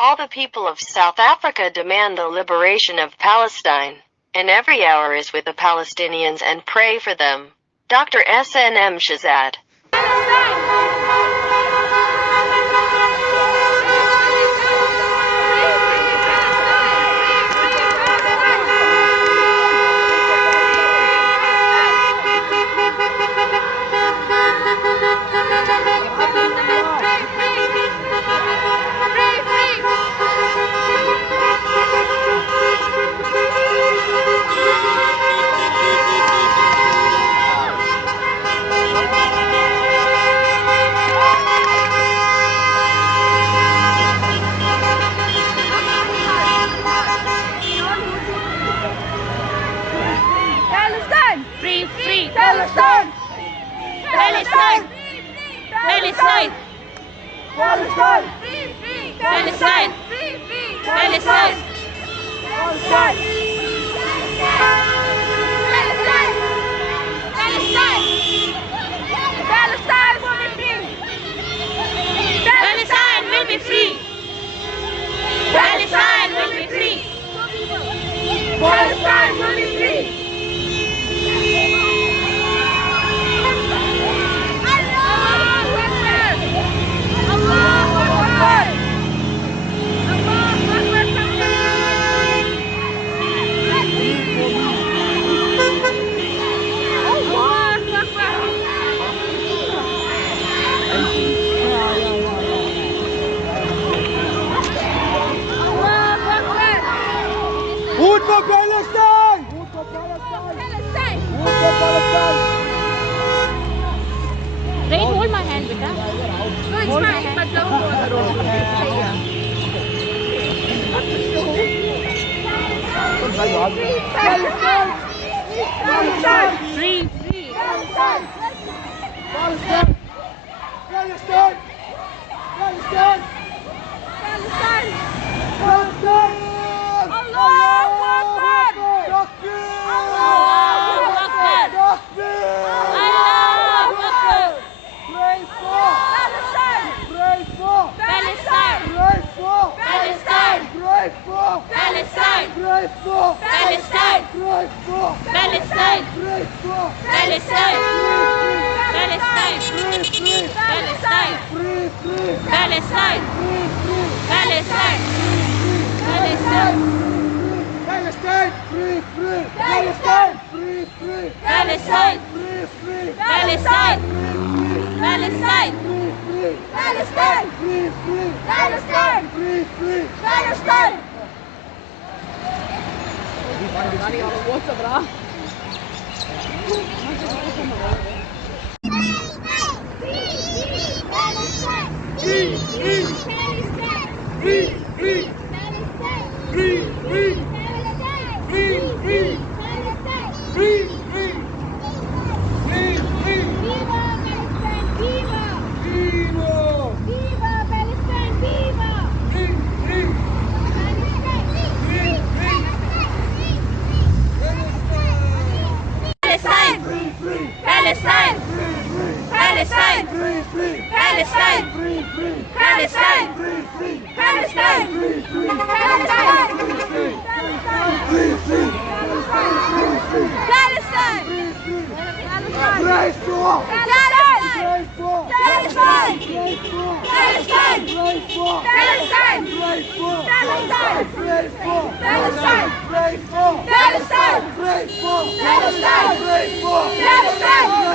All the people of South Africa demand the liberation of Palestine, and every hour is with the Palestinians and pray for them. Dr. SHAHZAD. Free, free, Palestine! Palestine! Palestine! Palestine! Palestine! Palestine! Palestine! Palestine will be free! Palestine will be free! Palestine will be free! Food for Palestine! Food for Palestine! Food for Palestine! Rain, hold my hand, beta. No, it's fine, but don't hold Palestine! Palestine! Free, free. Palestine! Palestine! Palestine! Palestine! Palestine! Palestine! Allahu Akbar! Takbir! Allahu Akbar! Takbir! Allahu Akbar! Pray for! Palestine! Pray for! Palestine! Pray for! Palestine! Pray for! Palestine! Pray for! Palestine! Pray for! Palestine! Pray for! Palestine! Palestine! Free, free! Palestine! Free, free! Palestine! Free, free! Palestine! Palestine! Palestine! Free, free! Palestine! Free, free! Palestine! Free, free! Palestine! Palestine! Free, free! Palestine! Free, free! Palestine! Free, free! Palestine! Free, free! Free, free! Free, free! Free, free! Free, free! Free, free! Viva! Free, free! Free, free! Palestine! Free, free! Palestine! Free, free! Palestine! Free, free! Palestine! Free, free! Palestine! Free, free! Palestine! Free, free! Palestine! Free, free! Palestine! Free, free! Palestine! Pray for! Palestine! Pray for! Palestine! Pray for! Palestine! Pray for! Palestine! Pray for! Palestine! Pray for! Palestine! Pray for! Palestine! Pray for! Palestine! Pray for! Palestine!